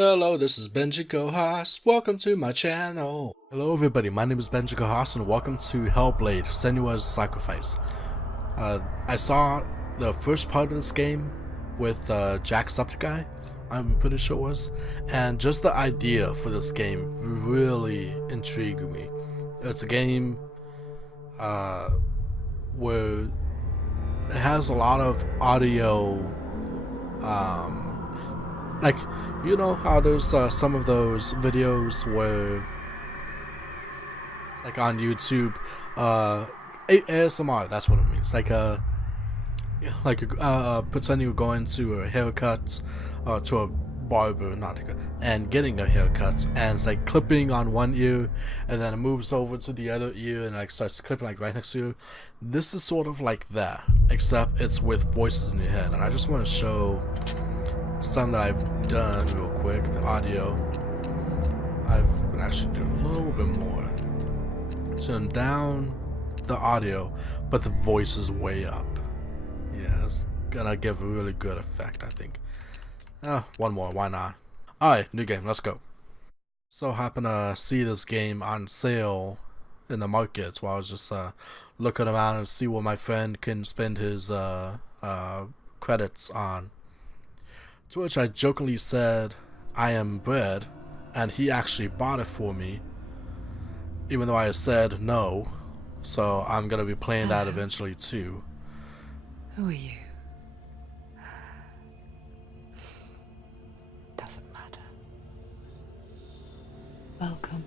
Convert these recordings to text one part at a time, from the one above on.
Hello, this is BenjikoHoss. Welcome to my channel. Hello everybody, my name is BenjikoHoss and welcome to Hellblade Senua's Sacrifice. I saw the first part of this game with Jacksepticeye, I'm pretty sure it was, and just the idea for this game really intrigued me. It's a game where it has a lot of audio, like, you know how there's some of those videos where it's like on YouTube, ASMR, that's what it means, pretending you're going to a haircut, to a barber, not a, and getting a haircut, and it's like clipping on one ear, and then it moves over to the other ear, and like starts clipping like right next to you. This is sort of like that, except it's with voices in your head, and I just want to show some that I've done real quick. The audio, I've been actually doing a little bit more. Turn down the audio, but the voice is way up. Yeah, it's gonna give a really good effect, I think. One more, why not? Alright, new game, let's go. So happened to see this game on sale in the market while I was just looking around and see what my friend can spend his credits on. To which I jokingly said, I am bread, and he actually bought it for me, even though I said no, so I'm gonna be playing that eventually too. Who are you? Doesn't matter. Welcome.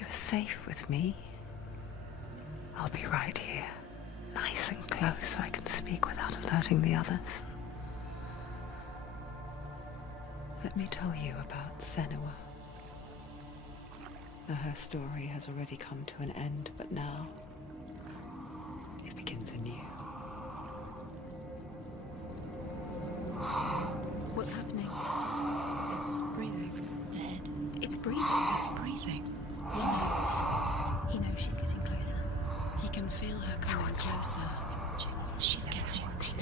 You're safe with me. I'll be right here, nice and close so I can speak without alerting the others. Let me tell you about Senua. Now, her story has already come to an end, but now it begins anew. What's happening? It's breathing. The head. It's breathing. It's breathing. He knows. He knows she's getting closer. He can feel her coming closer. She's getting closer.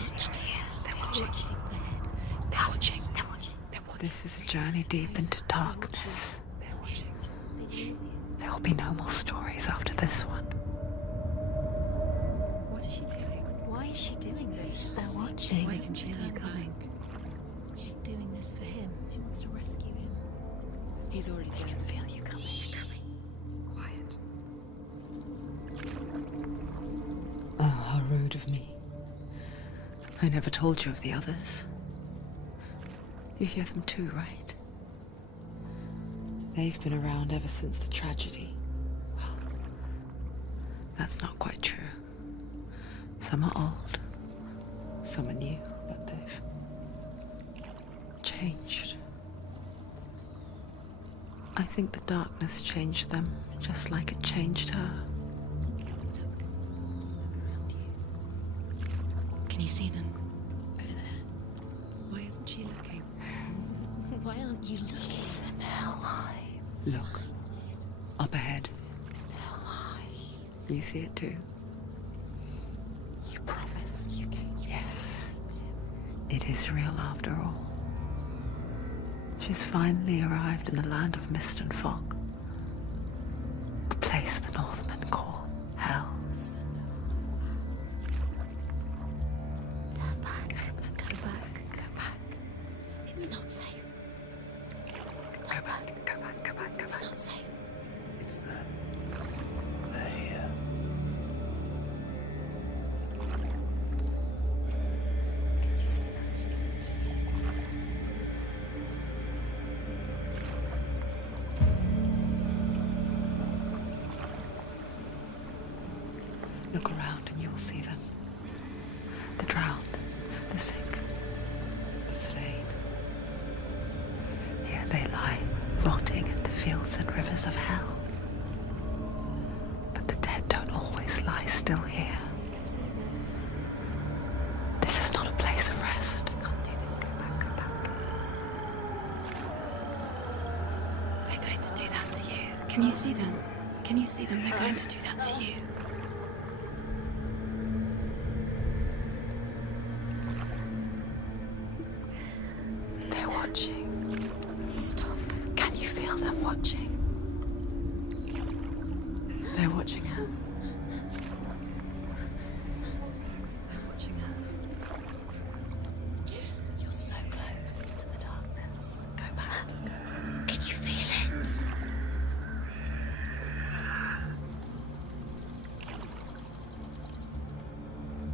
They're watching. The head. They're watching. They're watching. This is a journey deep into darkness. There will be no more stories after this one. What is she doing? Why is she doing this? They're watching. Why doesn't she turn coming? She's doing this for him. She wants to rescue him. He's already dead. I can feel you coming. Quiet. Oh, how rude of me. I never told you of the others. You hear them too, right? They've been around ever since the tragedy. Well, that's not quite true. Some are old, some are new, but they've changed. I think the darkness changed them, just like it changed her. Can you see them? Over there. Why isn't she looking? Why aren't you looking? He's in hell high. Look, up ahead. Hell high. You see it too? You promised you came. Yes. It is real after all. She's finally arrived in the land of mist and fog. The place the Northmen call hell. Turn back. Go back. Go back. It's not safe. Go back. Go back. Go back. Go back. It's not safe. It's them. They're here. You see that? You can see it. Look around and you will see them. The drowned, the sick, the slain. Here they lie, rotting in the fields and rivers of hell. But the dead don't always lie still here. You see them. This is not a place of rest. You can't do this. Go back. Go back. They're going to do that to you. Can you see them? Can you see them? They're going to do that to you. They're watching. watching. Stop. Can you feel them watching? They're watching her. They're watching her. You're so close to the darkness. Go back. Can you feel it?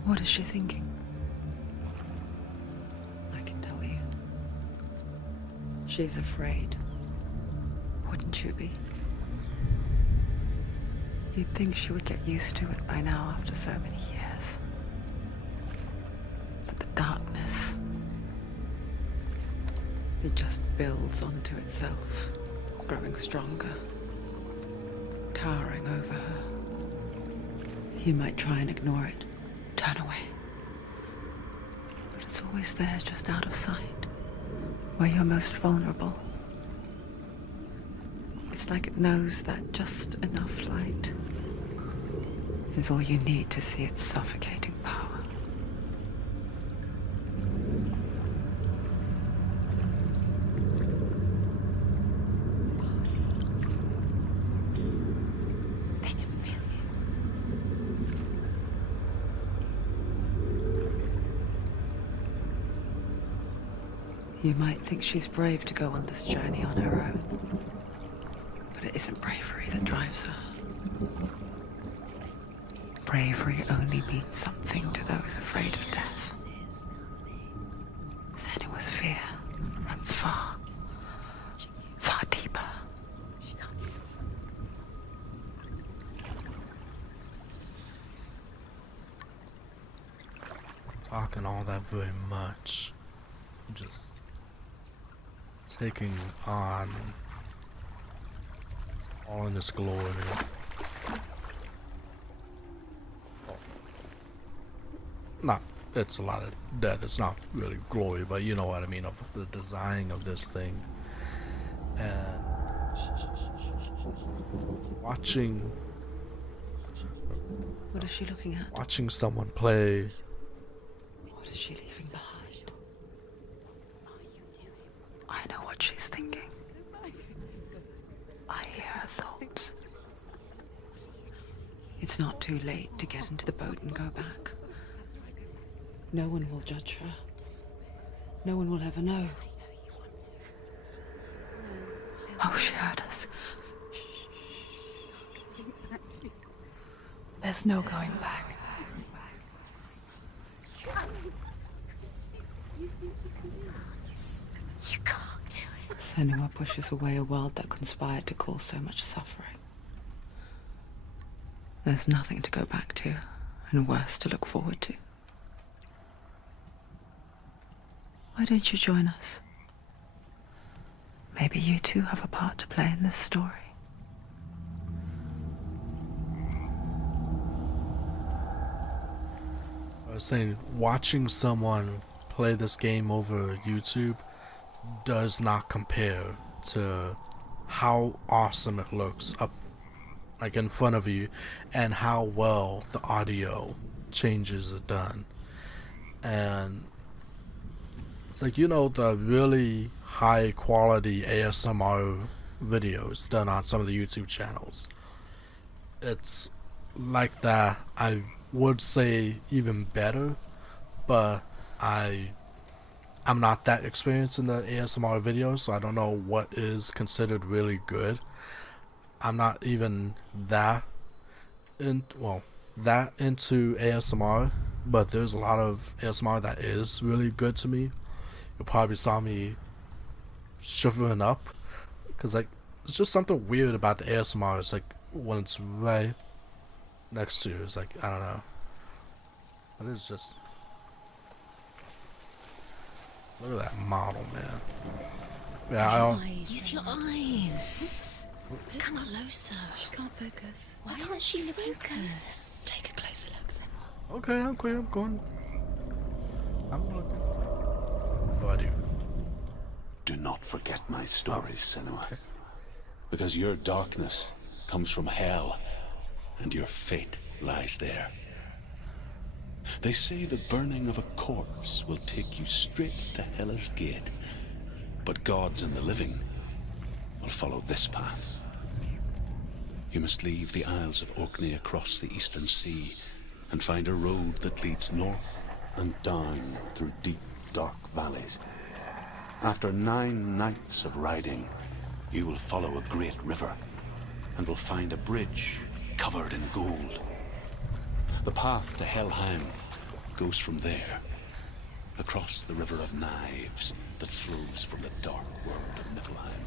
What is she thinking? I can tell you. She's afraid. Wouldn't you be? You'd think she would get used to it by now after so many years. But the darkness, it just builds onto itself, growing stronger, towering over her. You might try and ignore it, turn away. But it's always there, just out of sight, where you're most vulnerable. It's like it knows that just enough light is all you need to see its suffocating power. They can feel You might think she's brave to go on this journey on her own, but it isn't bravery that drives her. Bravery only means something to those afraid of death. Senua's fear runs far, far deeper. Talking all that very much. Just taking on all in this glory. Not, it's a lot of death. It's not really glory, but you know what I mean, of the design of this thing. And watching What is she looking at? watching someone play What is she leaving behind? I know what she's thinking. I hear her thoughts. It's not too late to get into the boat and go back. No one will judge her. No one will ever know. Oh, she heard us. There's no going back. You can't do it. Senua pushes away a world that conspired to cause so much suffering. There's nothing to go back to, and worse to look forward to. Why don't you join us? Maybe you too have a part to play in this story. I was saying, watching someone play this game over YouTube does not compare to how awesome it looks up, like in front of you, and how well the audio changes are done. And it's like, you know, the really high quality ASMR videos done on some of the YouTube channels. It's like that. I would say even better, but I'm not that experienced in the ASMR videos, so I don't know what is considered really good. I'm not even that into ASMR, but there's a lot of ASMR that is really good to me. You probably saw me shivering up, because like it's just something weird about the ASMR. It's like when it's right next to you, it's like, I don't know, but it's just, look at that model, man. Yeah, Use your eyes. Come closer. She can't focus. Why can't she focus? Take a closer look, Senua. okay, I'm going. I'm looking. Oh, I do. Do not forget my stories, Senua. Because your darkness comes from hell, and your fate lies there. They say the burning of a corpse will take you straight to Hela's gate. But gods and the living will follow this path. You must leave the Isles of Orkney across the eastern sea and find a road that leads north and down through deep, dark valleys. After 9 nights of riding, you will follow a great river and will find a bridge covered in gold. The path to Helheim goes from there, across the River of Knives that flows from the dark world of Niflheim.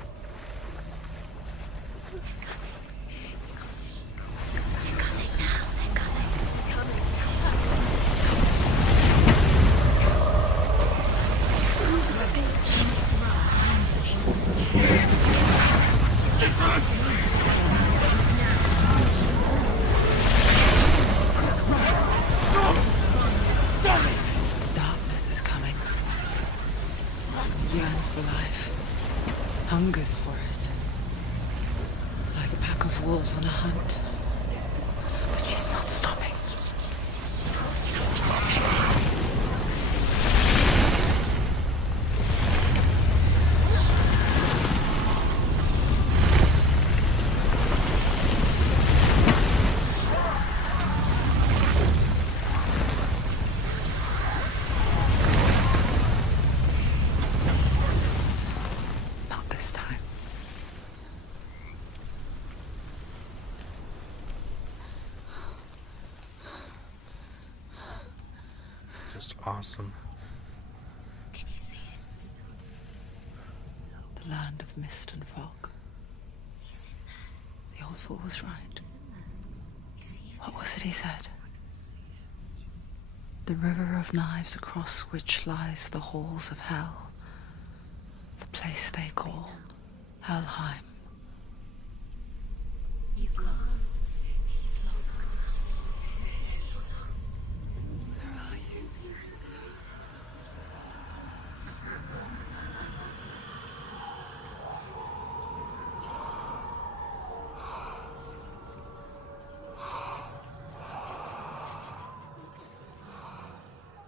Darkness is coming. Yearns for life. Hungers for it. Like a pack of wolves on a hunt. But she's not stopping. Not this time. Just awesome. Can you see it? The land of mist and fog. He's in there. The old fool was right. He's in there. You see it? What was it he said? The river of knives across which lies the halls of hell. The place they call Helheim. He's lost. He's lost. Where are you?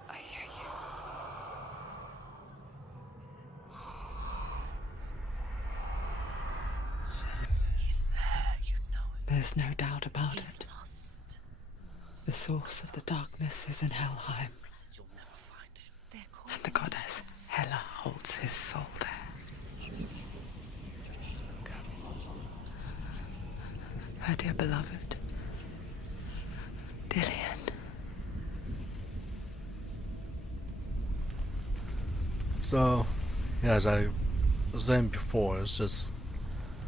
I hear you. He's there, you know it. There's no doubt about He's it. lost. The source of the darkness is in Helheim, You'll never find him. They're called and the goddess Hela holds his soul there. Her dear beloved, Dillian. So, yeah, as I was saying before, it's just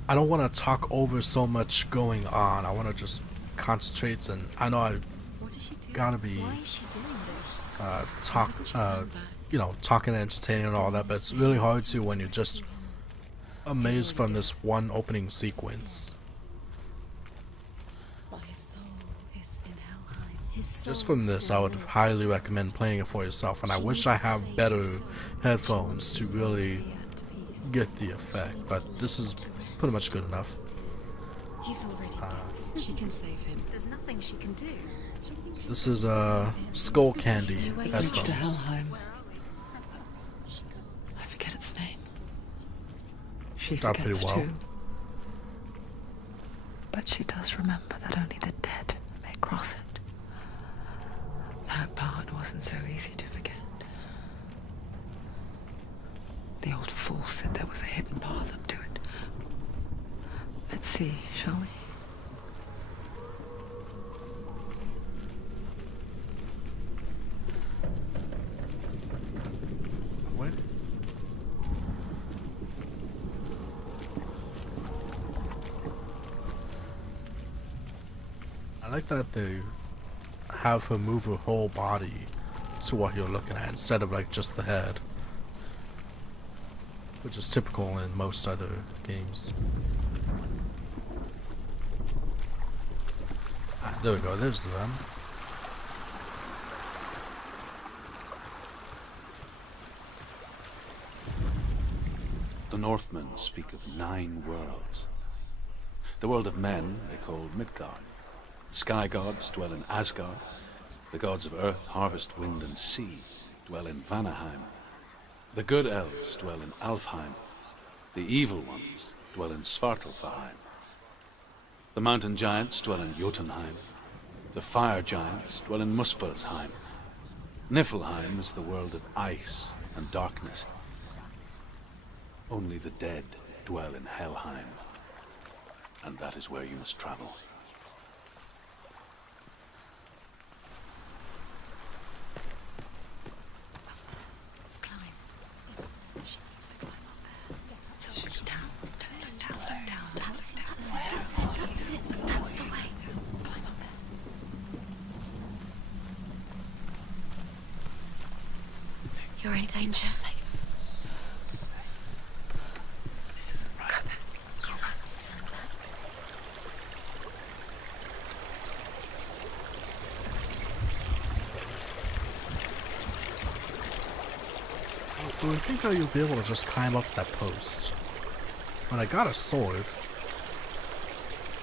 I don't want to talk over so much going on. I want to just concentrate, and I know I What is she doing? gotta be Why is she doing this? talk, Doesn't she turn back? you know, talking and entertaining and all that, but it's really hard to when you're just amazed from this one opening sequence. But his soul is in Helheim. His soul Just from this, I would still highly lives. recommend playing it for yourself, and I She wish wants I to have save better his soul. headphones She to wants his really soul to be at peace. get the effect, but this is pretty much good enough. He's already dead. She can save him. There's nothing she can do. This is Skull Candy No way. Bridge to headphones. Helheim. I forget its name. She Done forgets pretty well. too. But she does remember that only the dead may cross it. That part wasn't so easy to forget. The old fool said there was a hidden path up to it. Let's see, shall we? Wait. I like that they have her move her whole body to what you're looking at instead of like just the head, which is typical in most other games. Ah, there we go, there's the run. The Northmen speak of 9 worlds. The world of men they call Midgard. The sky gods dwell in Asgard. The gods of earth, harvest, wind, and sea dwell in Vanaheim. The good elves dwell in Alfheim, The evil ones dwell in Svartalfheim. The mountain giants dwell in Jotunheim. The fire giants dwell in Muspelheim. Niflheim is the world of ice and darkness. Only the dead dwell in Helheim. And that is where you must travel. Climb. She needs to climb up there. She's down. Slow down. That's it. That's the way. Climb up there. You're in danger. This isn't right. You have to turn back. Do we think that you'll be able to just climb up that post? When I got a sword,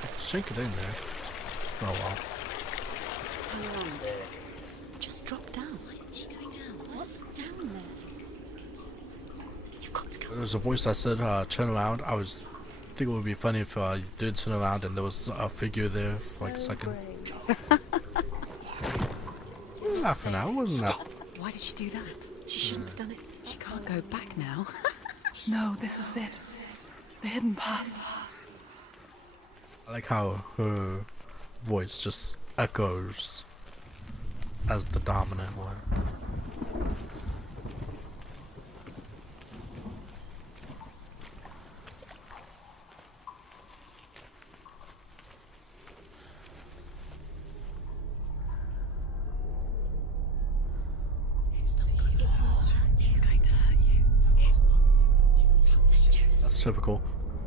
I can shake it in there for a while. Turn around. Just drop down. Why isn't she going down? What's down there? You've got to go. There's a voice that said turn around. I was thinking it would be funny if you did turn around and there was a figure there for like a second. Laughing out, wasn't that? Why did she do that? She shouldn't have done it. She can't go back now. No, this is it. The hidden path. I like how her voice just echoes as the dominant one. It's going to hurt you. It's dangerous. That's typical.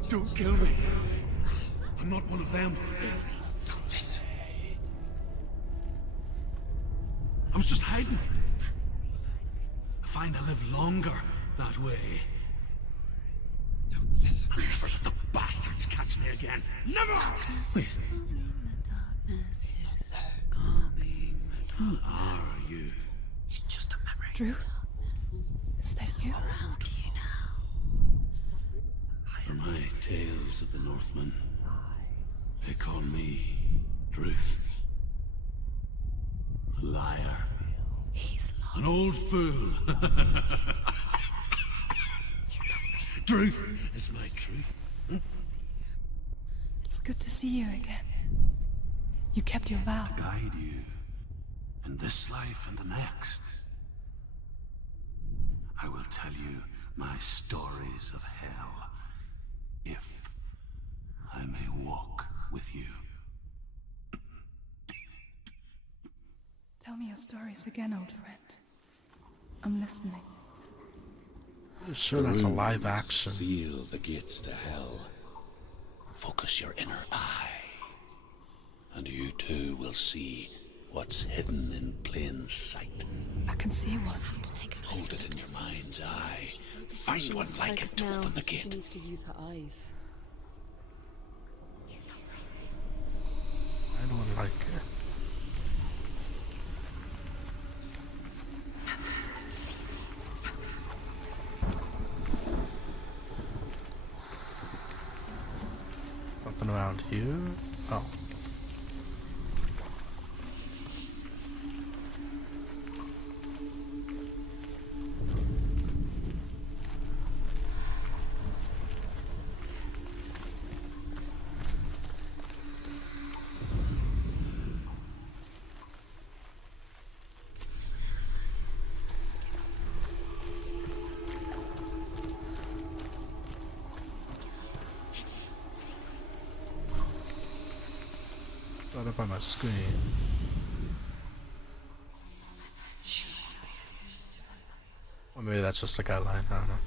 Don't kill me. I'm not one of them. Don't listen. I was just hiding. I find I live longer that way. Don't listen. Where is he? The bastards catch me again. Never! Wait. Who are you? It's just a memory. Truth? Is that you? Around you now. For my tales of the Northmen, they call me Druth. A liar. He's lost. An old fool. He's not real. Druth is my truth. It's good to see you again. You kept your vow. Guide you in this life and the next. I will tell you my stories of hell, if I may walk with you. Tell me your stories again, old friend. I'm listening. Sure, that's a Runes live action. Seal the gates to hell. Focus your inner eye, and you too will see what's hidden in plain sight. I can see one. Have to take a Hold closer it in look your to see. mind's eye. Find She one needs to like it focus to now. open the She gate. needs to use her eyes. He's not real. I don't like it. Something around here? Oh. Right up on my screen. Or maybe that's just a guideline, I don't know.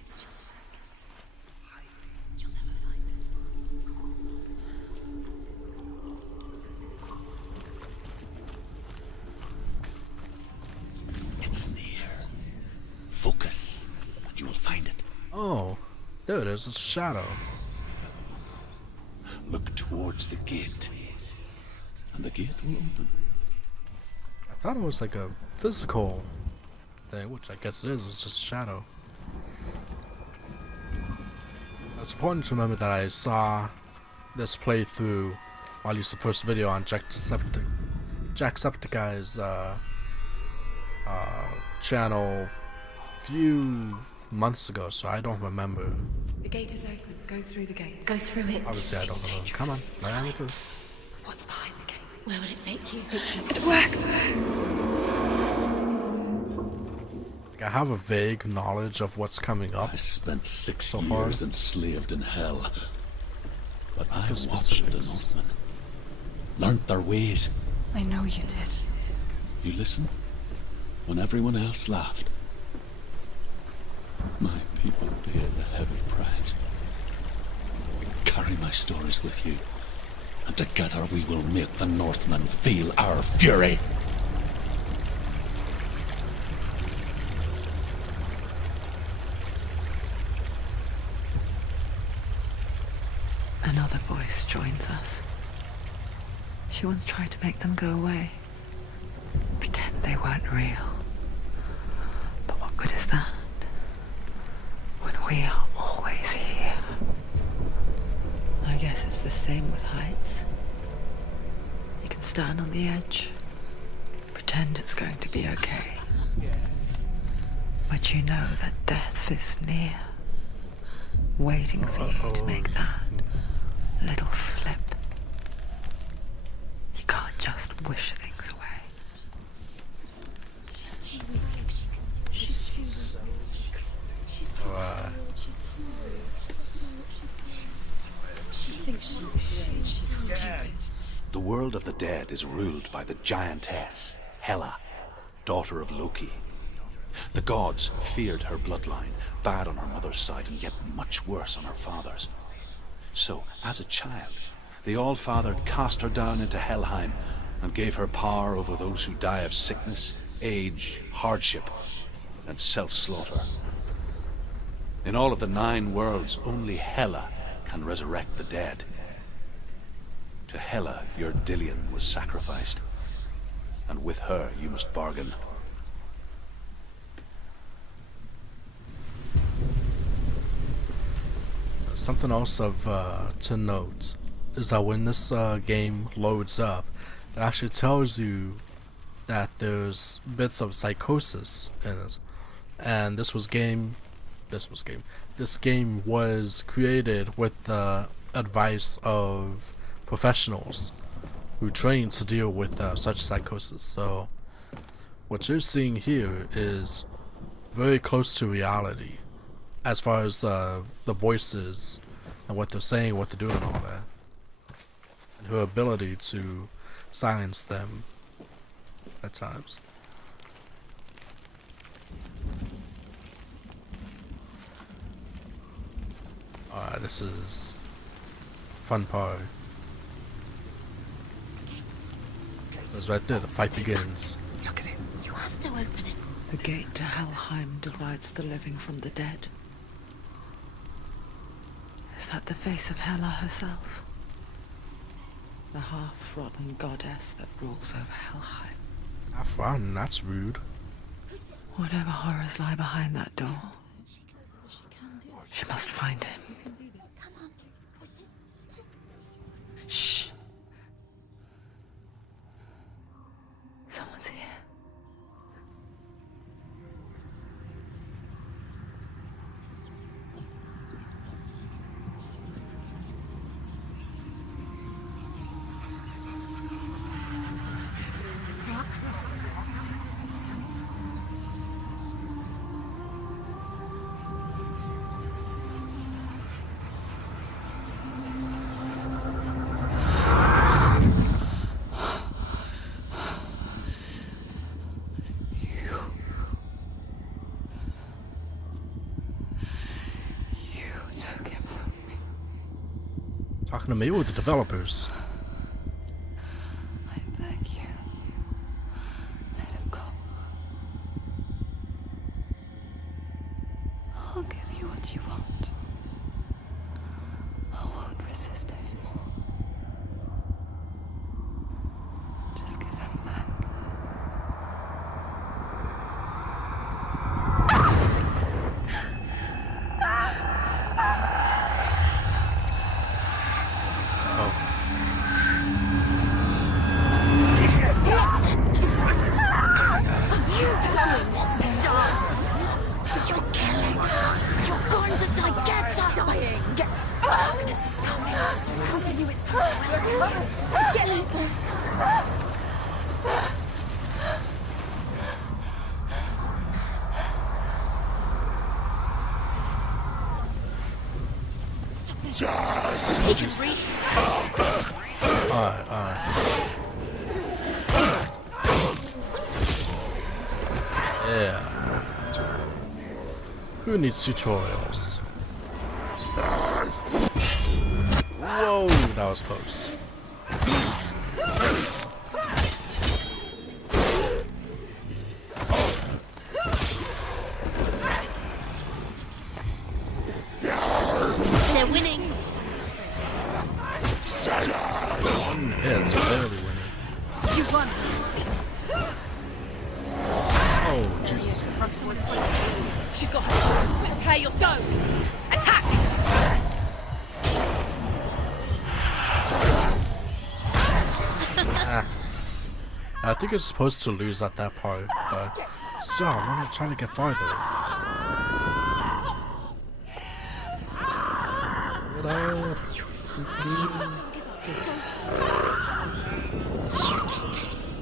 It's just you'll never find it. It's near. Focus, and you will find it. Oh, there it is. It's a shadow. Look towards the gate, and the gate will open. I thought it was like a physical thing, which I guess it is. It's just shadow. It's important to remember that I saw this playthrough, or at least the first video on Jacksepticeye's channel a few months ago, so I don't remember. The gate is open. Go through the gate. Go through it. Obviously, I don't It's remember. Come on, dangerous. let me through. What's behind the gate? Where will it take you? It worked. Like, I have a vague knowledge of what's coming up. I spent 6 So far. years enslaved in hell. But I The watched the specifics. Northmen. Learnt their ways. I know you did. You listened when everyone else laughed. My people paid a heavy price. Carry my stories with you, and together we will make the Northmen feel our fury. Another voice joins us. She once tried to make them go away. Pretend they weren't real. But what good is that? When we are always here. I guess it's the same with heights. You can stand on the edge, pretend it's going to be okay. But you know that death is near, waiting for you to make that little slip. You can't just wish things away. She's too rude. She's too rude. She's too rude. She's too rude. She thinks she's stupid. The world of the dead is ruled by the giantess, Hela, daughter of Loki. The gods feared her bloodline, bad on her mother's side and yet much worse on her father's. So, as a child, the All-Father cast her down into Helheim and gave her power over those who die of sickness, age, hardship, and self-slaughter. In all of the 9 worlds, only Hela can resurrect the dead. To Hela, your Dillion was sacrificed, and with her you must bargain. Something else of to note is that when this game loads up, it actually tells you that there's bits of psychosis in it, and this game was created with the advice of professionals who train to deal with such psychosis. So what you're seeing here is very close to reality as far as the voices and what they're saying, what they're doing, and all that, and her ability to silence them at times. Alright, this is fun part. It's right there, the fight begins. Look at it. You have to open it. The gate to Helheim divides the living from the dead. Is that the face of Hela herself? The half-rotten goddess that rules over Helheim. Afron, that's rude. Whatever horrors lie behind that door, she must find him. Shh. Someone's here. You took him from me. Talking to me or the developers? I beg you. Let him go. I'll give you what you want. I won't resist anymore. Just give him back. He can breathe. Alright. Yeah. Who needs tutorials? Whoa, that was close. They're winning. Yeah, it's barely winning. You won. Oh, jeez. Runs towards flank. She's got her. Prepare yourself. Attack! I think it's supposed to lose at that part, but still, I'm not trying to get farther. You did this.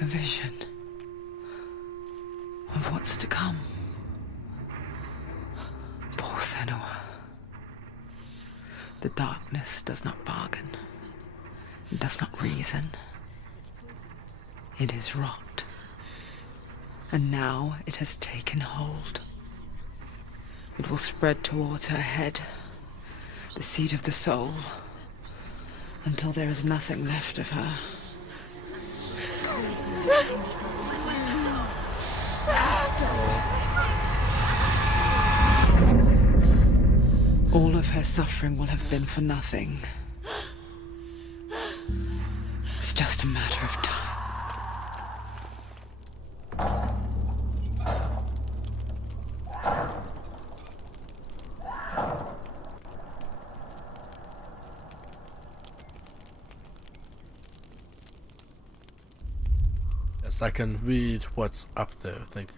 A vision of what's to come. Poor Senua. The darkness does not bargain. It does not reason. It is rot. And now it has taken hold. It will spread towards her head, the seat of the soul, until there is nothing left of her. All of her suffering will have been for nothing. It's just a matter of time. Yes, I can read what's up there. I think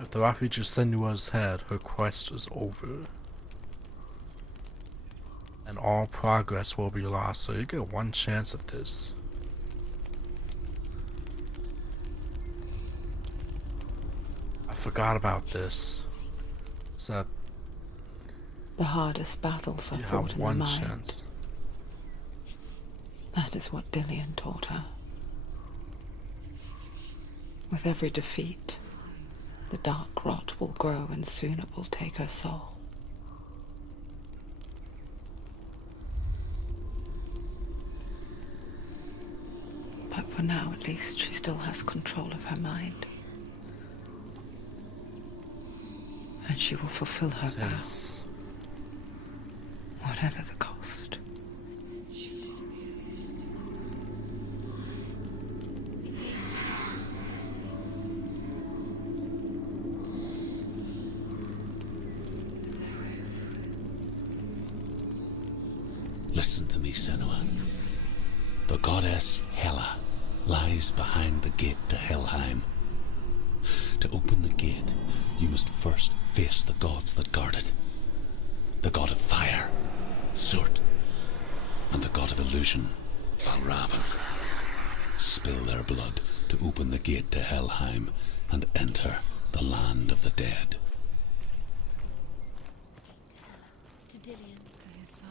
if the refuge Senua's head, her quest is over. And all progress will be lost, so you get one chance at this. I forgot about this. So The hardest battles are you fought have in the one mind. chance. That is what Dillian taught her. With every defeat, the dark rot will grow and soon it will take her soul. But for now, at least, she still has control of her mind. And she will fulfill her vow, Tense. whatever the cost. Listen to me, Senua. The goddess Hela lies behind the gate to Helheim. To open the gate, you must first face the gods that guard it. The god of fire, Surt, and the god of illusion, Valravan. Spill their blood to open the gate to Helheim and enter the land of the dead. To Dillian. To his soul.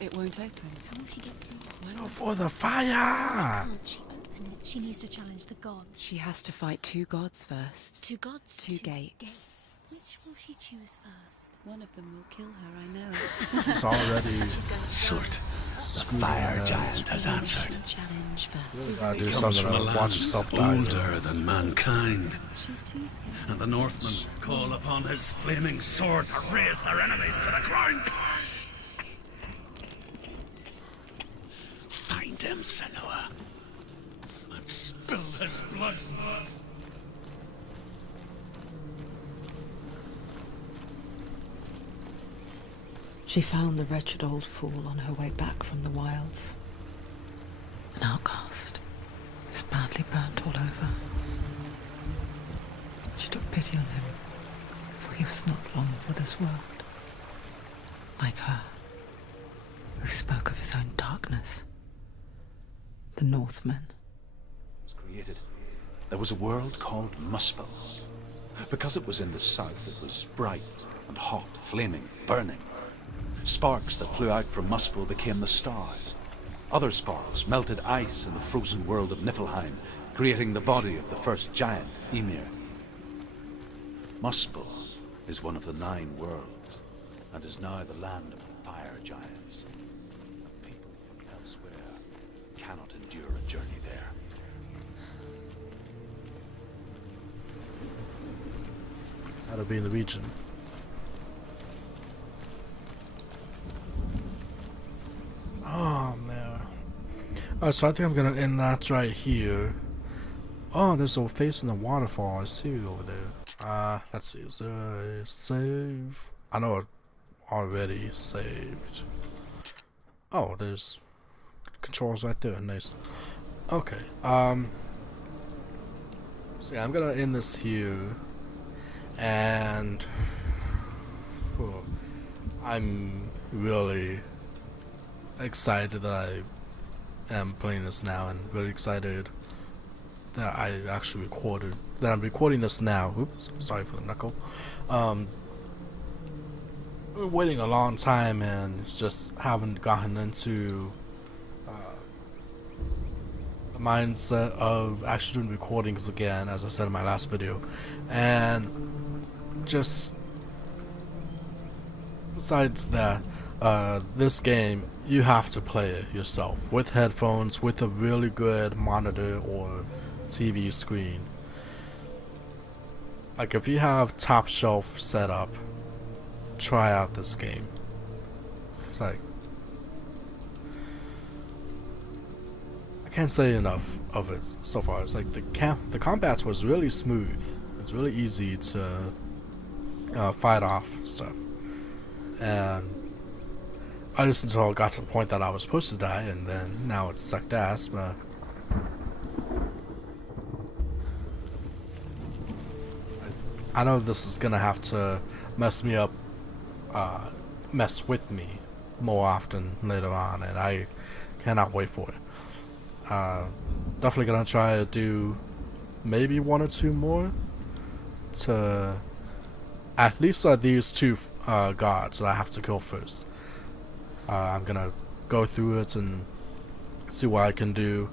It won't open. How will she get through? Go for the fire! Can't she open it? She needs to challenge the gods. She has to fight two gods first. Two gods. Two gates. Which will she choose first? One of them will kill her, I know. It's already She's going to Surt, the screwed fire her. giant has answered. Challenge first. Really gotta do He comes something from a to watch land yourself die. older than mankind, She's too scared. and the Northmen call upon his flaming sword to raze their enemies to the ground. Find him, Senua, and spill his blood. She found the wretched old fool on her way back from the wilds. outcast who's badly burnt all over. She took pity on him, for he was not long for this world. Like her, who spoke of his own darkness. The Northmen. Created, there was a world called Muspel. Because it was in the south, it was bright and hot, flaming, burning. Sparks that flew out from Muspel became the stars. Other sparks melted ice in the frozen world of Niflheim, creating the body of the first giant, Ymir. Muspel is one of the 9 worlds, and is now the land of the fire giants. People from elsewhere cannot endure a journey there. That'll be in the region. Oh man. Alright, so I think I'm gonna end that right here. Oh, there's a face in the waterfall. I see it over there. Let's see. Is there a save? I know it already saved. Oh, there's controls right there. Nice. Okay. So yeah, I'm gonna end this here. And I'm really excited that I am playing this now, and really excited that I actually recorded, that I'm recording this now. Oops, sorry for the knuckle. Waiting a long time and just haven't gotten into the mindset of actually doing recordings again, as I said in my last video. And just besides that, this game, you have to play it yourself with headphones, with a really good monitor or TV screen. Like, if you have top shelf setup, try out this game. It's like, I can't say enough of it so far. It's like the combat was really smooth. It's really easy to fight off stuff, and I just until it got to the point that I was supposed to die, and then now it sucked ass. But I know this is gonna have to mess me up, mess with me more often later on, and I cannot wait for it. Definitely gonna try to do maybe 1 or 2 more to at least these 2 gods that I have to kill first. I'm gonna go through it and see what I can do.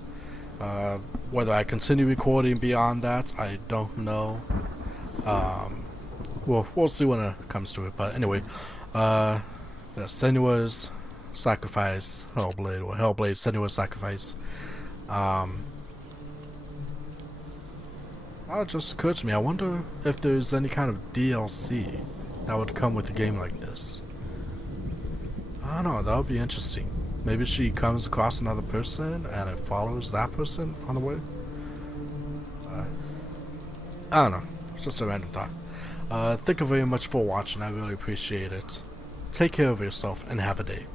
Whether I continue recording beyond that, I don't know. We'll see when it comes to it. But anyway, Senua's Sacrifice, Hellblade, or Hellblade Senua's Sacrifice. It just occurred to me, I wonder if there's any kind of DLC that would come with a game like this. I don't know, that would be interesting. Maybe she comes across another person and it follows that person on the way. I don't know, it's just a random thought. Thank you very much for watching, I really appreciate it. Take care of yourself and have a day.